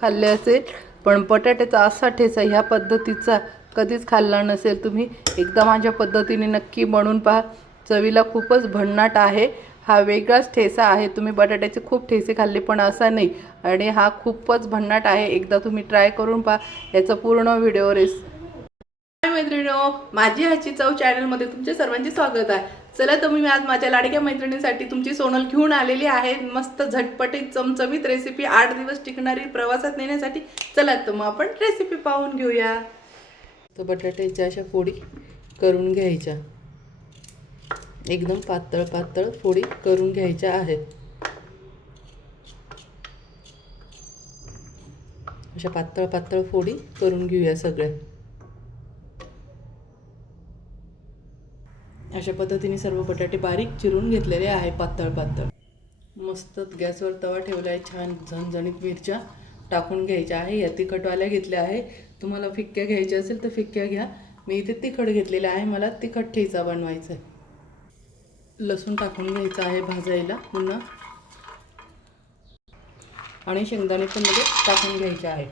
खाल्ले असेल, पण बटाट्याचा असा ठेचा ह्या पद्धतीचा कधीच खाल्ला नसेल तुम्ही. एकदा माझ्या पद्धतीने नक्की बनवून पहा. चवीला खूपच भन्नाट आहे. हा वेगळाच ठेचा आहे. तुम्ही बटाट्याचे खूप ठेचे खाल्ले पण असा नाही, आणि हा खूपच भन्नाट आहे. एकदा तुम्ही ट्राय करून पहा. याचा पूर्ण व्हिडिओ हाय मैत्रिणींनो, माझी हाची चव चॅनलमध्ये तुमचे सर्वांचे स्वागत आहे. चला तर मी आज माझ्या लाडक्या मैत्रिणींसाठी तुमची सोनल घेऊन आलेली आहे. मस्त झटपटीत चमचमीत रेसिपी, 8 दिवस टिकणारी, प्रवासात नेण्यासाठी. चला तर मग आपण रेसिपी पाहून घेऊया. तर बटाट्याच्या अशा फोडी करून घ्यायच्या. एकदम पातळ पातळ फोडी करून घ्यायच्या आहेत. अशा पातळ पातळ फोडी करून घेऊया सगळ्या. अशा पद्धतीने सर्व बटाटे बारीक चिरून घेतलेले आहे पातळ पातळ. मस्त गॅसवर तवा ठेवला आहे. छान झणझणीत मिरच्या टाकून घ्यायच्या आहे. या तिखटवाल्या घेतल्या आहे. तुम्हाला फिक्क्या घ्यायच्या असेल तर फिक्क्या घ्या. मी इथे तिखट घेतलेल्या आहे. मला तिखट ठेचा बनवायचा आहे. लसूण टाकून घ्यायचा आहे भाजायला पुन्हा, आणि शेंगदाणे पण मध्ये टाकून घ्यायचे आहे.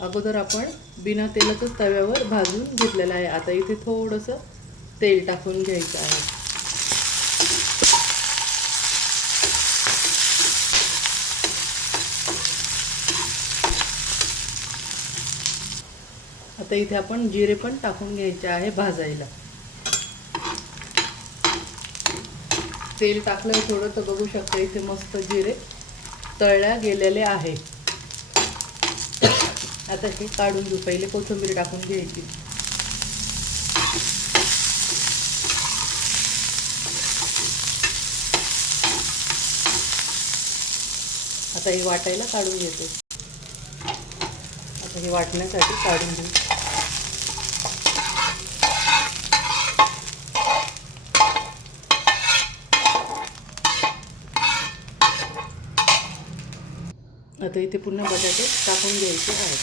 अगोदर आपण बिना तेलाचंच तव्यावर भाजून घेतलेलं आहे. आता इथे थोडंसं तेल टाकून घ्यायचं आहे. आता इथे आपण जिरे पण टाकून घ्यायचे आहे भाजायला. तेल टाकलं थोडं तर बघू शकता इथे मस्त जिरे तळल्या गेलेले आहे. आता हे काढून घेऊ. पहिले कोथिंबीर टाकून घ्यायची. आता हे वाटायला काढून घेते. आता हे वाटण्यासाठी काढून घेऊ. आता इथे पुन्हा बटाटे टाकून घ्यायचे आहेत.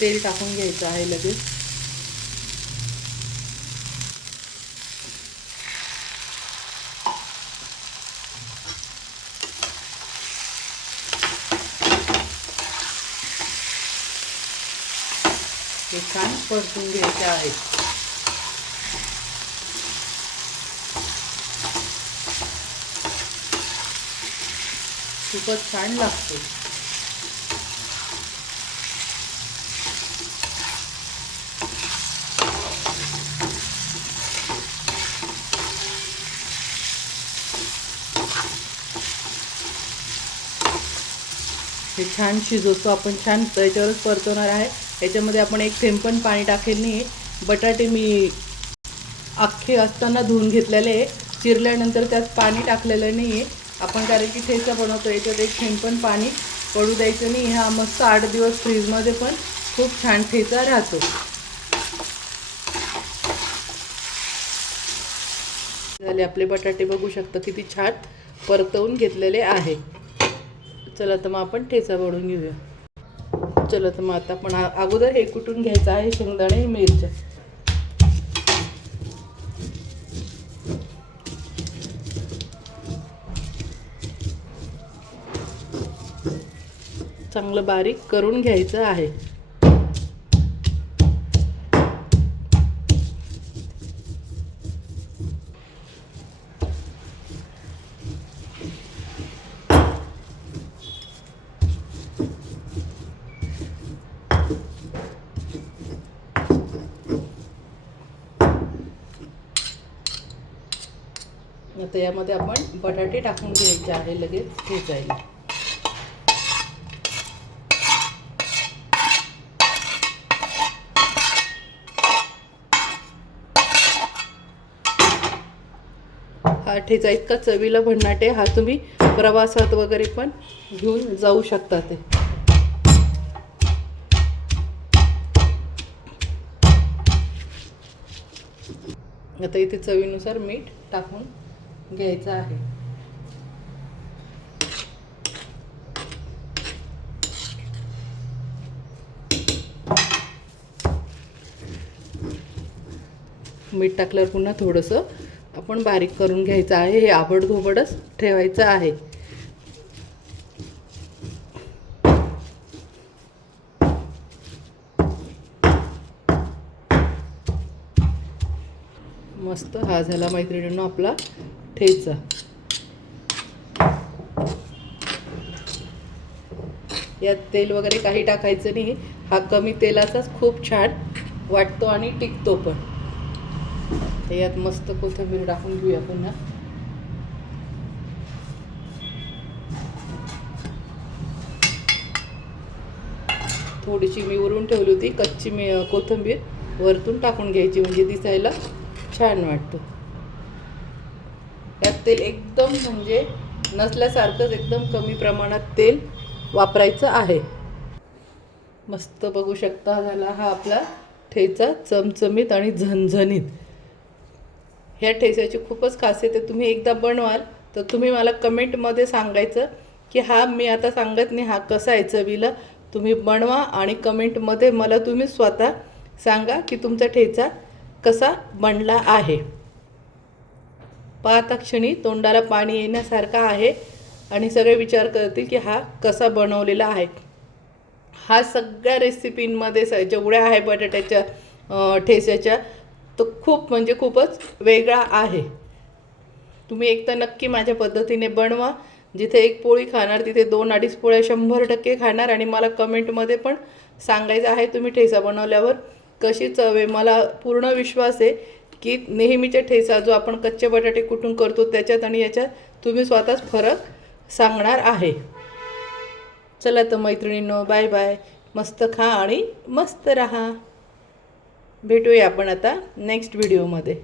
तेल टाकून घ्यायचं आहे लगेच. हे छान परतून घ्यायचे आहे. खूपच छान लागते. हे छान शिजवतो आपण. छान त्याच्यावरच परतवणार आहे. याच्यामध्ये आपण एक थेंब पण पाणी टाकेल नाही. बटाटे मी अख्खे असताना धुवून घेतलेले, चिरल्यानंतर त्यात पाणी टाकलेलं नाही आहे आपण, कारण की ठेचा बनवतो. याच्यात एक थेंब पण पाणी पडू द्यायचं नाही. हा मस्त 8 दिवस फ्रीजमध्ये पण खूप छान ठेचा राहतो. झाले आपले बटाटे, बघू शकता किती छान परतवून घेतलेले आहे. चला तर मग आपण ठेचा बनवून घेऊया. चला तर मग आता आपण अगोदर हे कुटून घ्यायचं आहे शेंगदाणे मिरच्या. चांगलं बारीक करून घ्यायचं आहे. आता यामध्ये आपण बटाटे टाकून घ्यायचे आहे लगेच ठेचायला. हा ठेचा इतका चवीला भन्नाट आहे. हा तुम्ही प्रवासात वगैरे पण घेऊन जाऊ शकता. ते आता इथे चवीनुसार मीठ टाकून घ्यायचं आहे. मीठ टाकल्यावर पुन्हा थोडंसं आपण बारीक करून घ्यायचं आहे. हे आबडधोबडच ठेवायचं आहे. मस्त हा झाला मैत्रिणींनो आपला ठेचा. यात तेल वगैरे काही टाकायचं नाही. हा कमी तेलाचाच खूप छान वाटतो आणि टिकतो पण. तर यात मस्त कोथिंबीर टाकून घेऊया पुन्हा. थोडीशी मी उरून ठेवली होती कच्ची कोथिंबीर वरतून टाकून घ्यायची, म्हणजे दिसायला छान वाटतं. यात तेल एकदम म्हणजे नसल्यासारखंच एकदम कमी प्रमाणात तेल वापरायचं आहे. मस्त बघू शकता झाला हा आपला ठेचा चमचमीत आणि झणझणीत. ह्या ठेच्याची खूपच खासियत आहे. तुम्ही एकदा बनवाल तर तुम्ही मला कमेंटमध्ये सांगायचं की हा मी आता सांगत नाही हा कसा आहे चवीला. तुम्ही बनवा आणि कमेंटमध्ये मला तुम्ही स्वतः सांगा की तुमचा ठेचा कसा बनला आहे. पाहता क्षणी तोंडाला पाणी येण्यासारखा आहे आणि सगळे विचार करतील की हा कसा बनवलेला आहे. हा सगळ्या रेसिपींमध्ये जेवढ्या आहे बटाट्याच्या ठेच्याच्या तो खूप म्हणजे खूपच वेगळा आहे. तुम्ही एक तर नक्की माझ्या पद्धतीने बनवा. जिथे एक पोळी खाणार तिथे 2-2.5 पोळ्या 100% खाणार. आणि मला कमेंटमध्ये पण सांगायचं आहे तुम्ही ठेचा बनवल्यावर कशी चव आहे. मला पूर्ण विश्वास आहे की नेहमीच्या ठेचा जो आपण कच्चे बटाटे कुटून करतो त्याच्यात आणि याच्यात तुम्ही स्वतःच फरक सांगणार आहे. चला तर मैत्रिणींनो, बाय बाय. मस्त खा आणि मस्त रहा. भेटूया आपण आता नेक्स्ट व्हिडिओमध्ये.